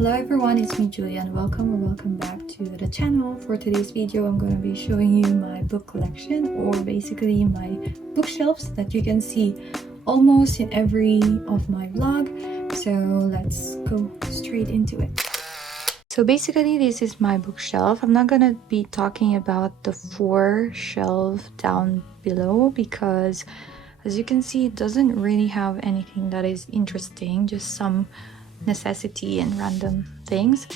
Hello everyone, it's me Julia and welcome back to the channel. For today's video, I'm going to be showing you my book collection, or basically my bookshelves that you can see almost in every of my vlog. So let's go straight into it. So basically this is my bookshelf. I'm not gonna be talking about the 4 shelves down below because as you can see it doesn't really have anything that is interesting, just some necessity and random things.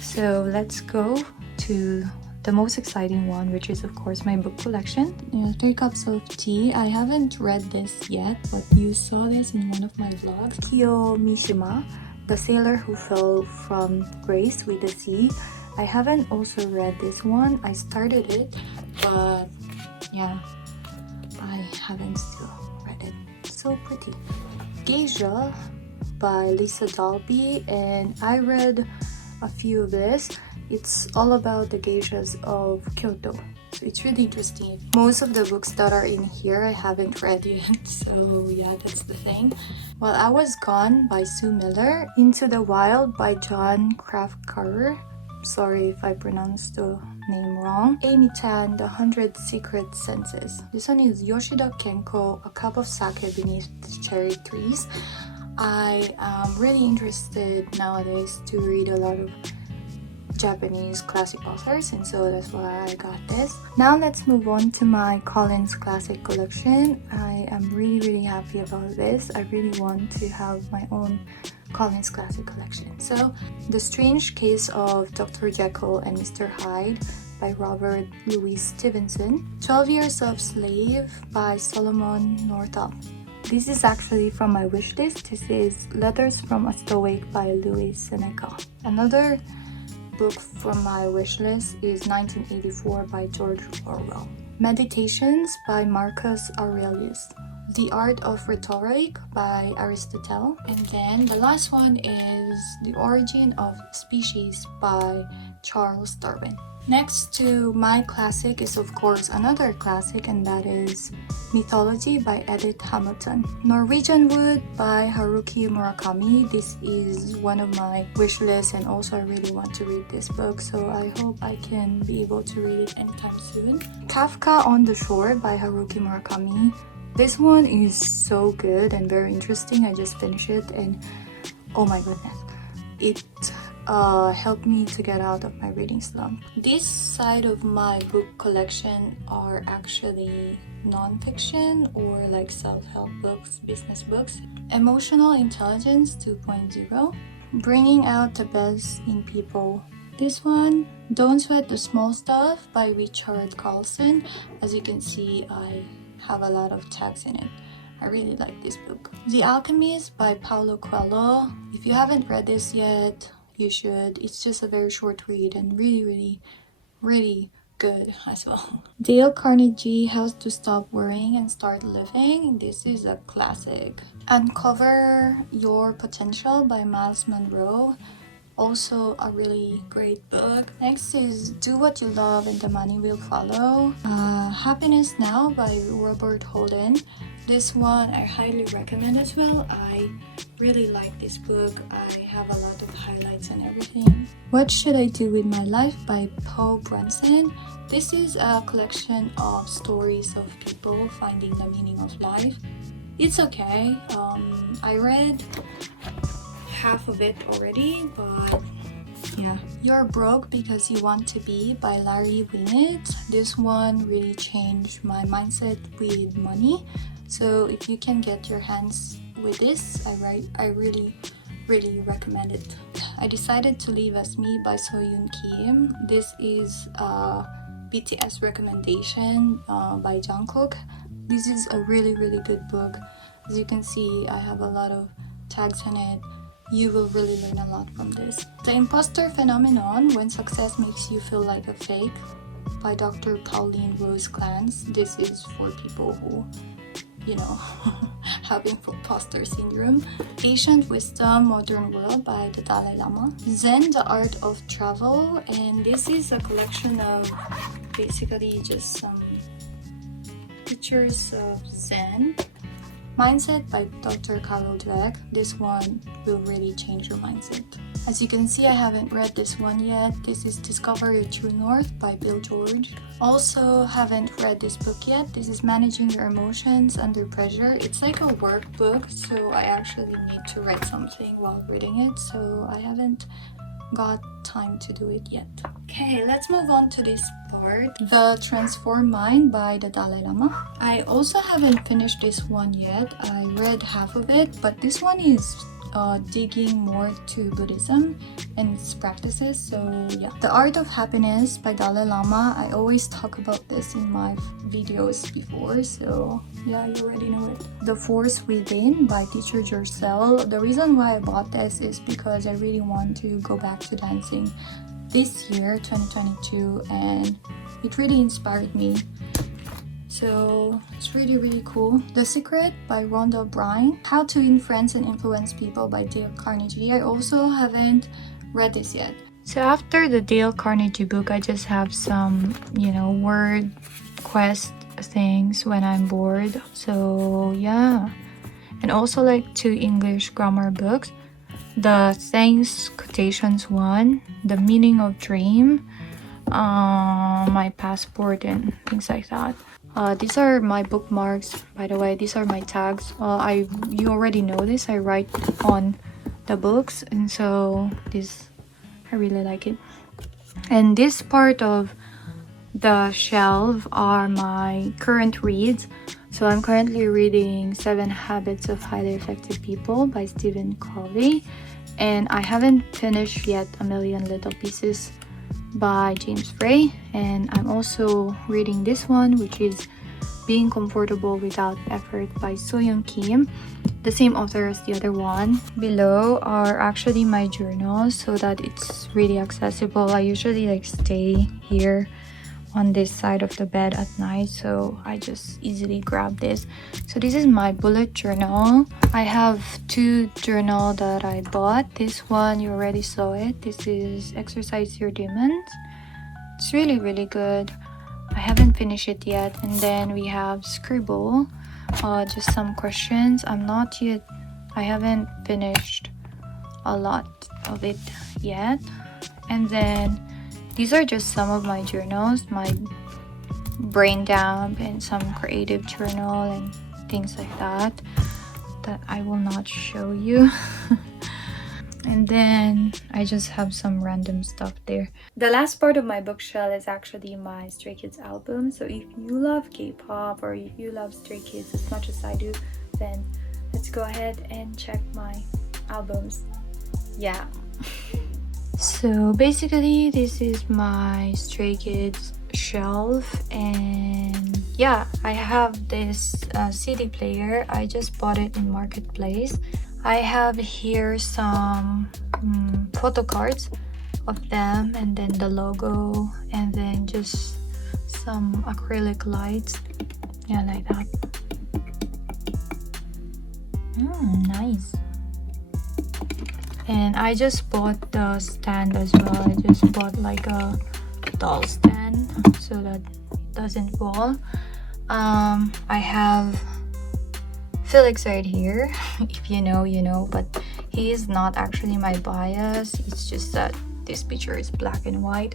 So let's go to the most exciting one, which is of course my book collection. 3 cups of tea. I haven't read this yet, but you saw this in one of my vlogs. Kyo Mishima, The Sailor Who Fell from Grace with the Sea. I haven't also read this one. I started it, but yeah, I haven't still read it. So pretty. Geisha by Lisa Dalby, and I read a few of this. It's all about the geishas of Kyoto, so it's really interesting. Most of the books that are in here I haven't read yet, so yeah, that's the thing. While I Was Gone by Sue Miller, Into the Wild by John Krafkarer, sorry if I pronounced the name wrong, Amy Tan, The 100 Secret Senses. This one is Yoshida Kenko, A Cup of Sake Beneath the Cherry Trees. I am really interested nowadays to read a lot of Japanese classic authors, and so that's why I got this. Now let's move on to my Collins Classic collection. I am really happy about this. I really want to have my own Collins Classic collection. So, The Strange Case of Dr. Jekyll and Mr. Hyde by Robert Louis Stevenson. 12 Years of Slave by Solomon Northup. This is actually from my wish list. This is Letters from a Stoic by Louis Seneca. Another book from my wish list is 1984 by George Orwell. Meditations by Marcus Aurelius. The Art of Rhetoric by Aristotle. And then the last one is The Origin of Species by Charles Darwin. Next to my classic is of course another classic, and that is Mythology by Edith Hamilton. Norwegian Wood by Haruki Murakami. This is one of my wish lists, and also I really want to read this book, so I hope I can be able to read it anytime soon. Kafka on the Shore by Haruki Murakami. This one is so good and very interesting. I just finished it and oh my goodness, it helped me to get out of my reading slump. This side of my book collection are actually non-fiction or like self-help books, business books. Emotional Intelligence 2.0, Bringing Out the Best in People. This one, Don't Sweat the Small Stuff by Richard Carlson. As you can see, I have a lot of tags in it. I really like this book. The Alchemist by Paulo Coelho. If you haven't read this yet, you should. It's just a very short read and really good as well. Dale Carnegie, How to Stop Worrying and Start Living. This is a classic. Uncover Your Potential by Miles Monroe. Also a really great book. Next is Do What You Love and the Money Will Follow. Happiness Now by Robert Holden. This one I highly recommend as well. I really like this book. I have a lot of highlights and everything. What Should I Do With My Life by Poe Brunson. This is a collection of stories of people finding the meaning of life. It's okay. I read half of it already, but yeah. You're Broke Because You Want to Be by Larry Winnet. This one really changed my mindset with money. So if you can get your hands with this, I really recommend it. I Decided to Live As Me by Soyoon Kim. This is a BTS recommendation by Jungkook. This is a really good book. As you can see, I have a lot of tags in it. You will really learn a lot from this. The Imposter Phenomenon, When Success Makes You Feel Like a Fake by Dr. Pauline Rose Clance. This is for people who, you know, have imposter syndrome. Ancient Wisdom, Modern World by the Dalai Lama. Zen, The Art of Travel, and this is a collection of basically just some pictures of Zen. Mindset by Dr. Carol Dweck. This one will really change your mindset. As you can see, I haven't read this one yet. This is Discover Your True North by Bill George. Also haven't read this book yet. This is Managing Your Emotions Under Pressure. It's like a workbook, so I actually need to write something while reading it, so I haven't got time to do it yet. Okay, let's move on to this part. The Transformed Mind by the Dalai Lama. I also haven't finished this one yet. I read half of it, but this one is digging more to Buddhism and its practices, so yeah. The Art of Happiness by Dalai Lama. I always talk about this in my videos before, so yeah, you already know it. The Force Within by Teacher Jorcel. The reason why I bought this is because I really want to go back to dancing this year, 2022, and it really inspired me. So it's really cool. The Secret by Rhonda Byrne. How to Influence and Influence People by Dale Carnegie. I also haven't read this yet. So after the Dale Carnegie book, I just have some, word quest things when I'm bored. So yeah. And also like 2 English grammar books. The Thanks Quotations one, The Meaning of Dream, My Passport, and things like that. These are my bookmarks, by the way. These are my tags. You already know this. I write on the books, and so I really like it. And this part of the shelf are my current reads. So I'm currently reading 7 Habits of Highly Effective People by Stephen Covey, and I haven't finished yet A Million Little Pieces by James Frey. And I'm also reading this one, which is Being Comfortable Without Effort by So-Young Kim, the same author as the other one. Below are actually my journals, so that it's really accessible. I usually stay here on this side of the bed at night, so I just easily grab this. So this is my bullet journal. I have 2 journal that I bought. This one, you already saw it. This is Exercise Your Demons. It's really good. I haven't finished it yet. And then we have Scribble, just some questions. I haven't finished a lot of it yet. And then these are just some of my journals, my brain dump and some creative journal and things like that I will not show you. And then I just have some random stuff there. The last part of my bookshelf is actually my Stray Kids album. So if you love K-pop or if you love Stray Kids as much as I do, then let's go ahead and check my albums. Yeah. So basically this is my Stray Kids shelf, and yeah, I have this CD player. I just bought it in Marketplace. I have here some photo cards of them, and then the logo, and then just some acrylic lights, yeah, like that. Nice. And I just bought the stand as well. I just bought like a doll stand so that it doesn't fall. I have Felix right here. If you know, you know, but he is not actually my bias. It's just that this picture is black and white.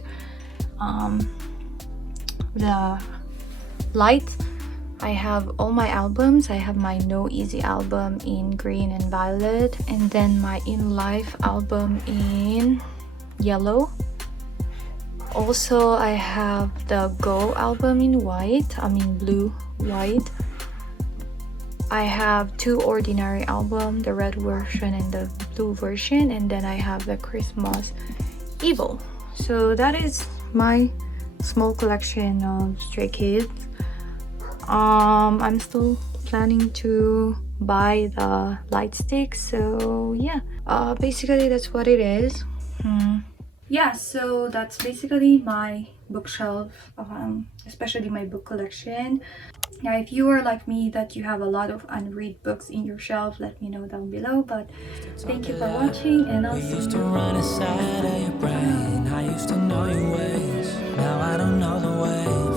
The lights, I have all my albums. I have my No Easy album in green and violet, and then my In Life album in yellow. Also, I have the Go album in blue, white. I have 2 Ordinary album, the red version and the blue version, and then I have the Christmas Evil. So that is my small collection of Stray Kids. I'm still planning to buy the light sticks, so yeah, basically that's what it is. Yeah, so that's basically my bookshelf, especially my book collection. Now, if you are like me, that you have a lot of unread books in your shelf, let me know down below. But thank you for watching, and I'll see you. Used to run inside of your brain. I used to know your ways. Now I don't know the way.